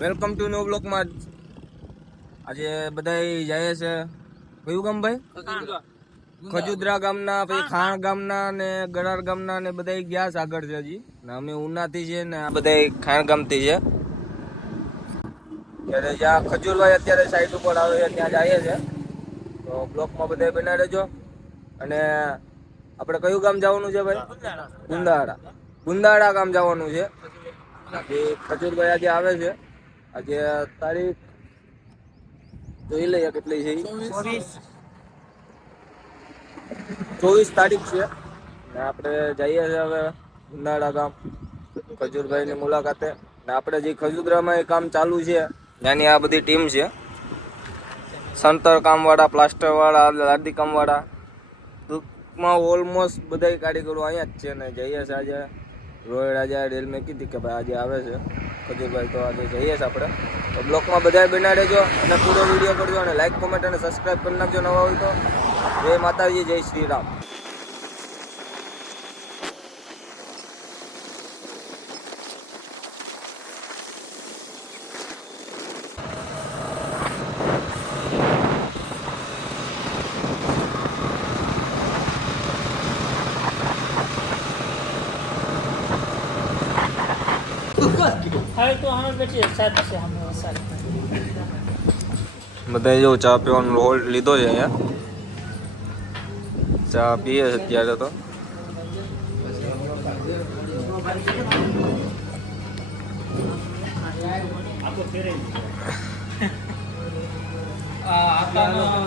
Welcome to નો બ્લોકમાં આજે બધા જાય છે. કયું ગામ ભાઈ? ખજુદરા ગામના પછી ખાણ ગામના ને ગરાર ગામના ને બધા ગયા છે આગળ છે હજી. ને અમે ઉનાથી છે ને આ બધા ખાણ ગામથી છે. ત્યારે જ્યાં ખજુરભાઈ અત્યારે સાઈડ ઉપર આવે છે ત્યાં જઈએ છે. તો બ્લોકમાં બધા બના રહેજો. અને આપણે કયું ગામ જવાનું છે ભાઈ? ગુંદાળા. ગુંદાળા. ગામ જવાનું છે. ખજૂરભાઈ આજે આવે છે. આજે તારીખ જોઈ લઈએ કેટલી છે ચોવીસ. તારીખ છે. ને આપણે જઈએ છીએ હવે ઉનાળા ગામ ખજૂરભાઈની મુલાકાતે. ને આપણે જે ખજૂદરામાં એ કામ ચાલુ છે ત્યાંની આ બધી ટીમ છે. સંતર કામવાળા પ્લાસ્ટરવાળા લાદી કામવાળા. ટૂંકમાં ઓલમોસ્ટ બધા કારીગરો અહીંયા જ છે ને જઈએ છીએ આજે. રોયડ આજે રેલ મેં કીધી કે ભાઈ આજે આવે છે. ખજૂરભાઈ તો આજે જઈએ છે આપણે. તો બ્લોકમાં બધા બના રહેજો અને પૂરો વીડિયો કરજો અને લાઇક કોમેન્ટ અને સબસ્ક્રાઈબ કરી નાખજો નવા હોય તો. જય માતાજી, જય શ્રી રામ. તો હમણાં બેઠી સાત છે હમણાં સાત બધા જો ચા પીવાનો હોલ્ડ લીધો છે અહીંયા ચા પીએ છે અત્યારે તો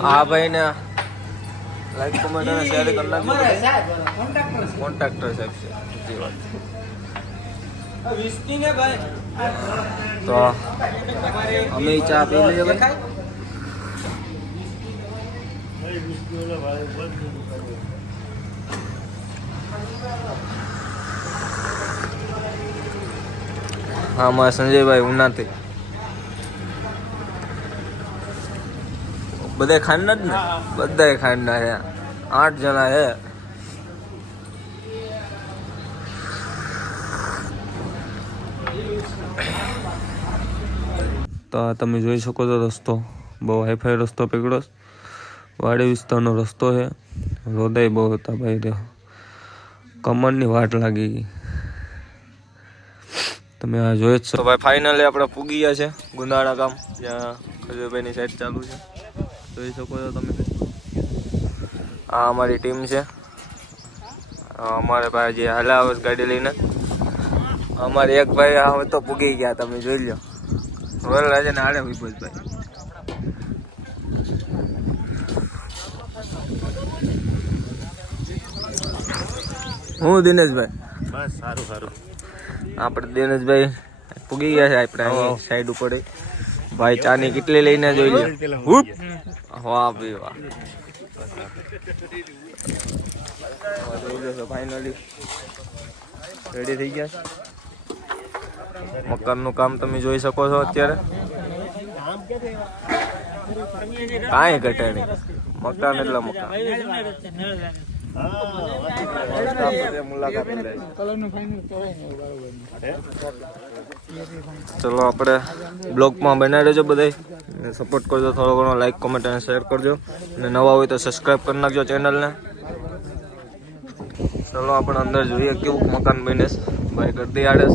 આ ભાઈ ને લાઈક કોમેન્ટ અને શેર કરી નાખજો કોન્ટ્રાક્ટર સાહેબ છે સાચી વાત તો અમે ચા પી લઈએ ભાઈ હા મારા સંજયભાઈ ઉનાથી. બધા ખાંડના જ ને? બધા ખાંડના આઠ જણા છે. તો આ તમે જોઈ શકો છો રસ્તો. બહુ હાઈફાઈ રસ્તો પકડ્યો વાડી વિસ્તારનો રસ્તો છે. હૃદય બહુ હતા ભાઈ રહ્યો કમરની વાટ લાગી ગઈ. તમે આ જોઈ જ છો ભાઈ ફાઇનલી આપણે પૂગી ગયા છે. ગુંદાળા ગામ, જ્યાં ખજુરભાઈની સાઈડ ચાલુ છે. જોઈ શકો છો તમે. આ અમારી ટીમ છે. અમારે ભાઈ જે હાલા આવે ગાડી લઈને. અમારે એક ભાઈ આવે તો પૂગી ગયા, તમે જોઈ લો રોયલ આડે હોય ભોજભાઈ હું દિનેશભાઈ? બસ સારું સારું. આપણે દિનેશભાઈ પૂગી ગયા છે આપણે સાઈડ ઉપર. ભાઈ ચાની કેટલી લઈને જોઈ લે હુપ. વાહ ભાઈ વાહ. ફાઇનલી રેડી થઈ ગયા? મકાનનું કામ તમે જોઈ શકો છો અત્યારે. કાંઈ ઘટે નહીં. મકાન એટલે મકાન. ચલો આપણે બ્લોગમાં બનાવી રહેજો બધા સપોર્ટ કરજો, થોડો ઘણો લાઈક કોમેન્ટ અને શેર કરજો. અને નવા હોય તો સબસ્ક્રાઈબ કરી નાખજો ચેનલને ચલો આપણે અંદર જોઈએ કેવું મકાન બને ભાઈ આડે બોલો. ભાઈ લેસ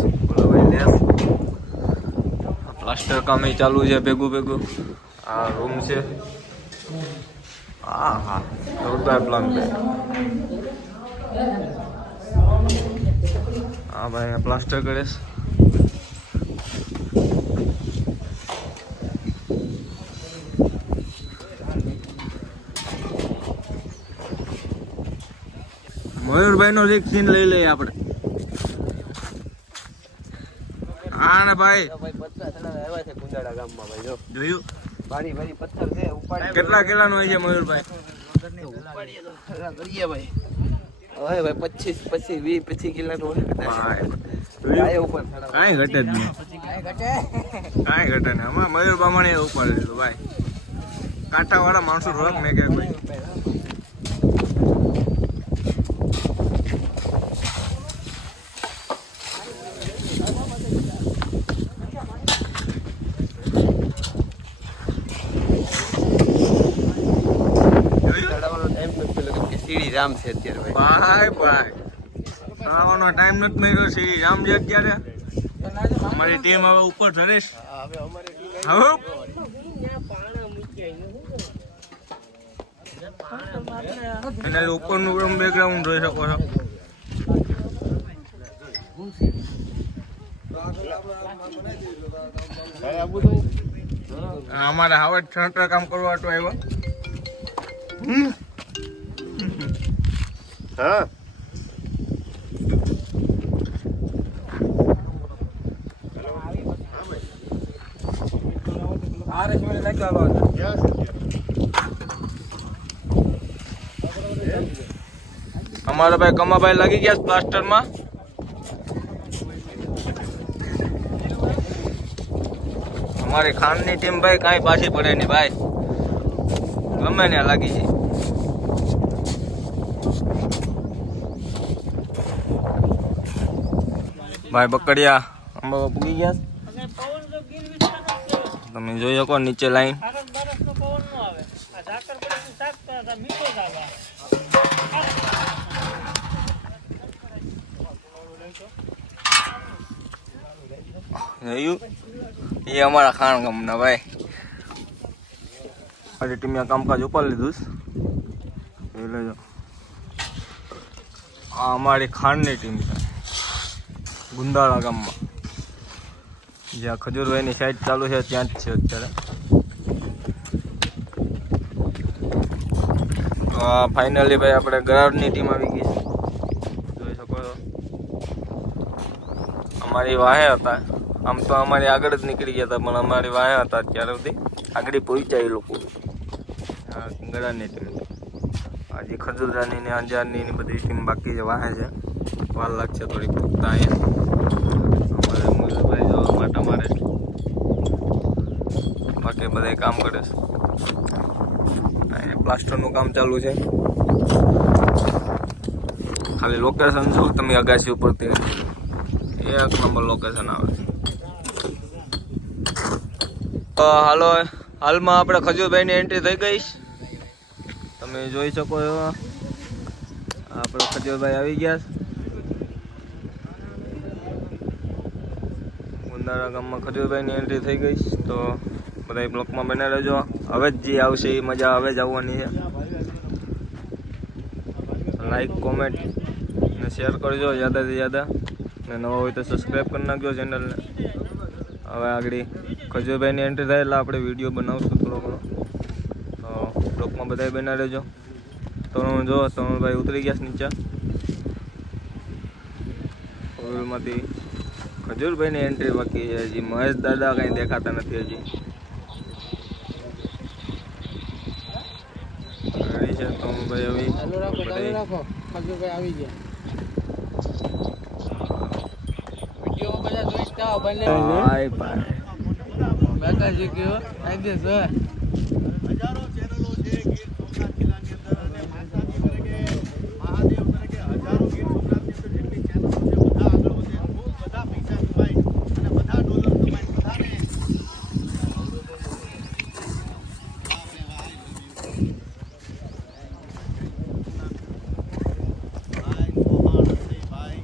પ્લાસ્ટર કામ ચાલુ છે, ભેગું ભેગું. આ રૂમ છે. હા હા જોરદાર હા, ભાઈ પ્લાસ્ટર કરે મયુરભાઈ નો એક સીન લઈ લઈએ આપણે. ને ભાઈ જોયું? કેટલા કિલ્લા નું હોય છે મયુરભાઈ? હવે ભાઈ પચીસ પચીસ વીસ પચીસ કિલો ભાઈ કાંઈ ઘટે જ નહીં. કાંઈ ઘટે નહીં. અમારે મયુર બામણે ઉપર લીધું ભાઈ. કાંઠા વાળા માણસો રોક મેં કે ભાઈ જામ છે અત્યારે ભાઈ. ભાઈ આવવાનો ટાઈમ નથી મળ્યો છે, જામ છે અત્યારે. અમારી ટીમ હવે ઉપર ધરેશ હવે અને ઉપરનું બેકગ્રાઉન્ડ જોઈ શકો છો. અમારે હવે છંટર કામ કરવા તો આવ્યો. હા અમારા ભાઈ કમાભાઈ લાગી ગયા પ્લાસ્ટરમાં અમારી ખાનની ટીમ ભાઈ કાંઈ પાછી પડે નહીં ભાઈ ગમે ને લાગી છે ભાઈ બકડિયા. અંબા પૂગી ગયા. તમે જોઈ શકો નીચે લાઈન જોયું? એ અમારા ખાણ ગામના ભાઈ. આજે ટીમે કામકાજ ઉપર લીધું છે. લેજો. આ અમારી ખાંડની ટીમ છે. ગુંદાળા ગામમાં. જ્યાં ખજૂરભાઈની સાઈડ ચાલુ છે, ત્યાં જ છે અત્યારે. તો ફાઇનલી ભાઈ આપણે ગરાડની ટીમ આવી ગઈ જોઈ શકો છો. અમારી વાહે હતા. આમ તો અમારી આગળ જ નીકળી ગયા હતા, પણ અમારી વાહે હતા અત્યારે સુધી. આગળ પહોંચ્યા એ લોકો. આ ગળાની ટીમ હજી ખજૂરદાની ને અંજારની બધી ટીમ બાકી છે વાહે છે. વાર લાગશે થોડીક. અહીંયા અમારે મુરલીભાઈ જો માટા મારે છે બાકી બધા કામ કરે છે. પ્લાસ્ટરનું કામ ચાલુ છે. ખાલી લોકેશન જો તમે અગાસી ઉપરથી એક નંબર લોકેશન આવે છે. તો હાલો, હાલમાં આપણે ખજૂરભાઈની એન્ટ્રી થઈ ગઈ તમે જોઈ શકો છો. આપણે ખજૂરભાઈ આવી ગયા છે. ગામમાં ખજૂરભાઈની એન્ટ્રી થઈ ગઈ તો બધા બ્લોકમાં બને રહેજો. હવે જ જે આવશે એ મજા હવે જ આવવાની છે. લાઈક કોમેન્ટ ને શેર કરજો યાદાથી યાદા ને નવા હોય તો સબસ્ક્રાઈબ કરી નાખજો ચેનલને હવે આગળ ખજૂરભાઈની એન્ટ્રી થાય એટલે આપણે વીડિયો બનાવશું થોડો ઘણો. તો બ્લોકમાં બધા બના રહેજો. તરુણ જો, તરુણભાઈ ઉતરી ગયા નીચે. કોવિડમાંથી ખજૂરભાઈની એન્ટ્રી બાકી છે હજી. મહેશ દાદા કાંઈ દેખાતા નથી હજી રેડી તરુણભાઈ હવે બધા આવી ગયા. વિડીયોમાં બધા જોઈતા હો બંને. ભાઈ. મેં કહ્યું કે કેવો કાયદેસર હજારો ચેનલો છે ગીર સોમનાથ જિલ્લાની અંદર અને ખાસ તરીકે મહાદેવ તરીકે હજારો ગીર સોમનાથની અંદર જેટલી ચેનલો છે બધા આગળ વધે ખૂબ બધા પૈસા કમાય અને બધા ડોલર કમાય બધાને ભાઈ મોહન હશે ભાઈ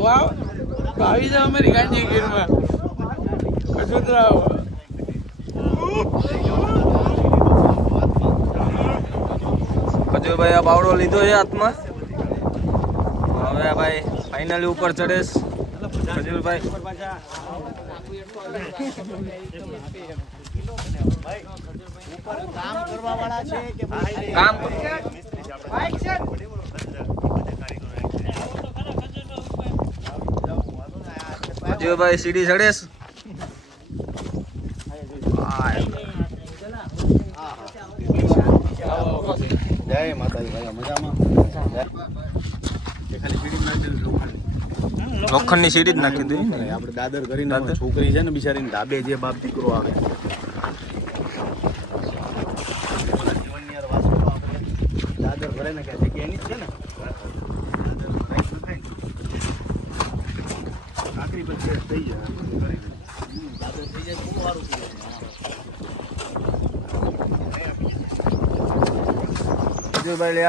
વાવ અમારી ગીરમાં. કસુતરાવ આ બાવડો લીધો છે હાથમાં. હવે ભાઈ ફાઇનલી ઉપર ચડેશ ખજૂરભાઈ. કામ કરવા વાળા છે કે ભાઈ? કામ. ખજૂરભાઈ સીડી ચડેશ જય માતાજી ભાઈ મજામાં લોખંડની. લોખંડની સીડી જ નાખી દીધી ને આપણે દાદર કરીને? છોકરી છે ને બિચારીને ધાબે જે બાપ દીકરો આવે એને કઈ જગ્યા એની જ છે ને લાઈટ ન થાય ને આખરી પછી થઈ જાય.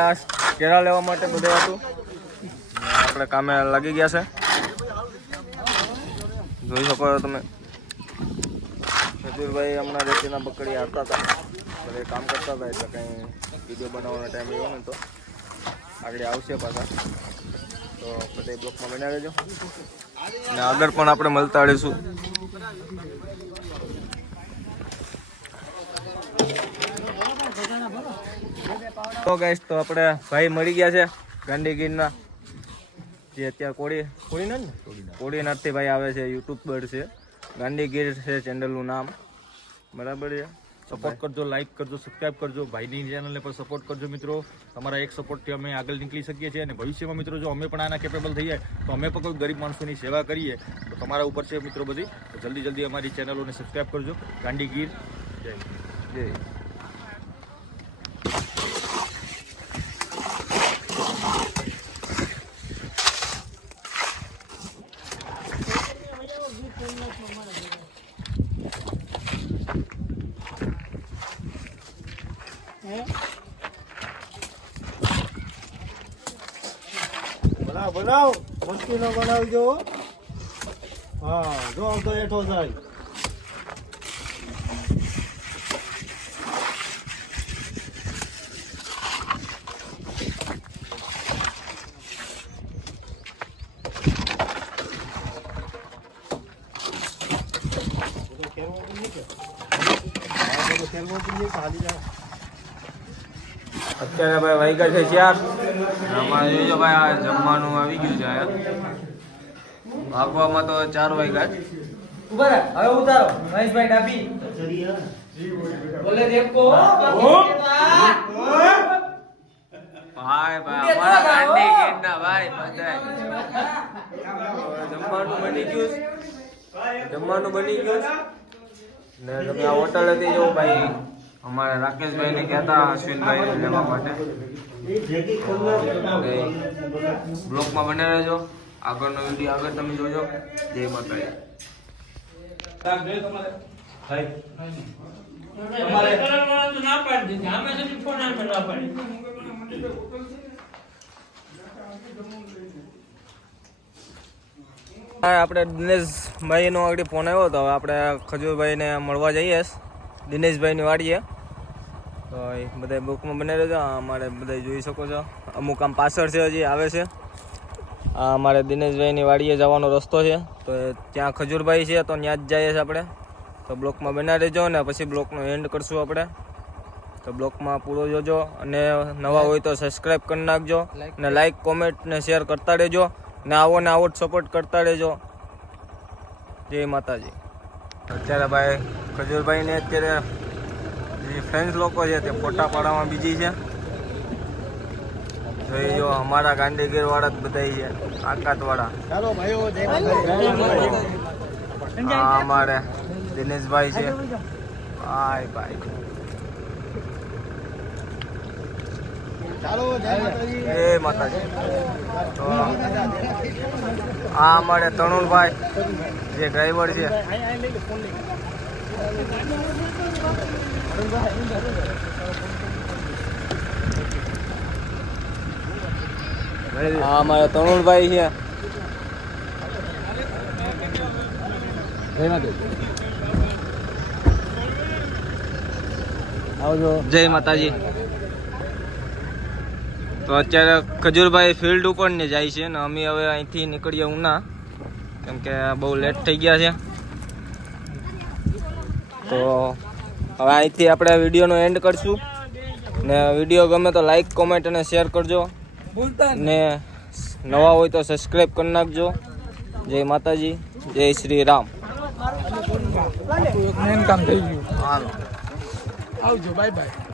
આ કેરા લેવા માટે બધે હતું? આપણે કામે લાગી ગયા છે. જોઈ શકો છો તમે. ખજૂરભાઈ હમણાં રેતીના બકડી આવતા હતા. બધે કામ કરતા હતા, એટલે કંઈ વીડિયો બનાવવાનો ટાઈમ એવો નહોતો. આગળ આવશે પાછા. તો બધે બ્લોકમાં બનાવી રહેજો ને આગળ પણ આપણે મળતા રહીશું. તો ગાઈસ તો આપણે ભાઈ મળી ગયા છે ગાંધીગીરના. જે અત્યારે કોળી કોળીનાર ને કોળીનારથી ભાઈ આવે છે યુટ્યુબર છે. ગાંધીગીર છે ચેનલનું નામ. બરાબર છે? સપોર્ટ કરજો લાઈક કરજો સબસ્ક્રાઇબ કરજો, ભાઈની ચેનલને પણ સપોર્ટ કરજો મિત્રો. તમારા એક સપોર્ટથી અમે આગળ નીકળી શકીએ છીએ અને ભવિષ્યમાં મિત્રો જો અમે પણ આના કેપેબલ થઈએ, તો અમે પણ કોઈ ગરીબ માણસોની સેવા કરીએ, તો તમારા ઉપર છે મિત્રો બધી. જલ્દી જલ્દી અમારી ચેનલોને સબસ્ક્રાઇબ કરજો. ગાંડી ગીર જય જય બનાવ બનાવ. મસ્તી નો બનાવજો હા જો આમ તો એઠો જાય? અત્યારે ભાઈ વાઈગા છે ચાર. આમાં જોઈજો ભાઈ આ જમવાનું આવી ગયું છે અહીંયા ભાગવામાં તો ચાર વાઈગા જ. હવે ઉતારો. મહેશભાઈ ડાબી. બોલે દેખો ભાઈ ભાઈ અમારા ગાંડી ગીરના ભાઈ બધાય. જમવાનું બની ગયું જમવાનું બની ગયું ને તમે આ હોટલ હતી જો ભાઈ અમારે રાકેશભાઈ ને કહેતા અશ્વિનભાઈ લેવા માટે. બ્લોકમાં બને રહેજો. આગળનો વીડિયો આગળ તમે જોજો. જય માતાજી. ના પાડી દીધી. અમે સુધી ફોન આમે ના પાડી હા આપણે દિનેશભાઈનો આગળ ફોન આવ્યો હતો હવે આપણે ખજૂરભાઈને મળવા જઈએ. દિનેશભાઈની વાડીએ. તો એ બધા બુકમાં બનાવી રહેજો આ અમારે બધા જોઈ શકો છો. અમુક આમ પાછળ છે હજી આવે છે. આ અમારે દિનેશભાઈની વાડીએ જવાનો રસ્તો છે. તો ત્યાં ખજૂરભાઈ છે તો ત્યાં જ જઈએ છીએ આપણે. તો બ્લોકમાં બનાવી રહેજો ને પછી બ્લોકનો એન્ડ કરશું આપણે. તો બ્લોકમાં પૂરો જોજો અને નવા હોય તો સબસ્ક્રાઈબ કરી નાખજો. ને લાઈક કોમેન્ટ ને શેર કરતા રહેજો. ને આવો ને આવો જ સપોર્ટ કરતા રહેજો. જય માતાજી. અત્યારે ભાઈ ખજૂરભાઈને અત્યારે જે ફ્રેન્ડ્સ લોકો છે તે ફોટા પાડવામાં બીજી છે. જોઈ જો અમારા ગાંધીગીર વાળા જ બધા છે આકાત વાળા ચાલો ભાઈઓ જય માતાજી. આ અમારે દિનેશભાઈ છે. ભાઈ ભાઈ ચાલો જય માતાજી એ માતાજી. આ અમારે તરુણભાઈ, જે ડ્રાઈવર છે. હા અમારે તરુણભાઈ છે. આવજો જય માતાજી. તો અત્યારે ખજૂરભાઈ ફિલ્ડ ઉપર ને જાય છે ને અમે હવે અહીંથી નીકળીએ ઉના. કેમ કે બહુ લેટ થઈ ગયા છે. તો હવે અહીંથી આપણે વિડીયોનો એન્ડ કરશું. ને વીડિયો ગમે તો લાઈક કોમેન્ટ અને શેર કરજો. ને નવા હોય તો સબસ્ક્રાઈબ કરી નાખજો. જય માતાજી, જય શ્રી રામ. કામ થઈ ગયું. આવજો બાય બાય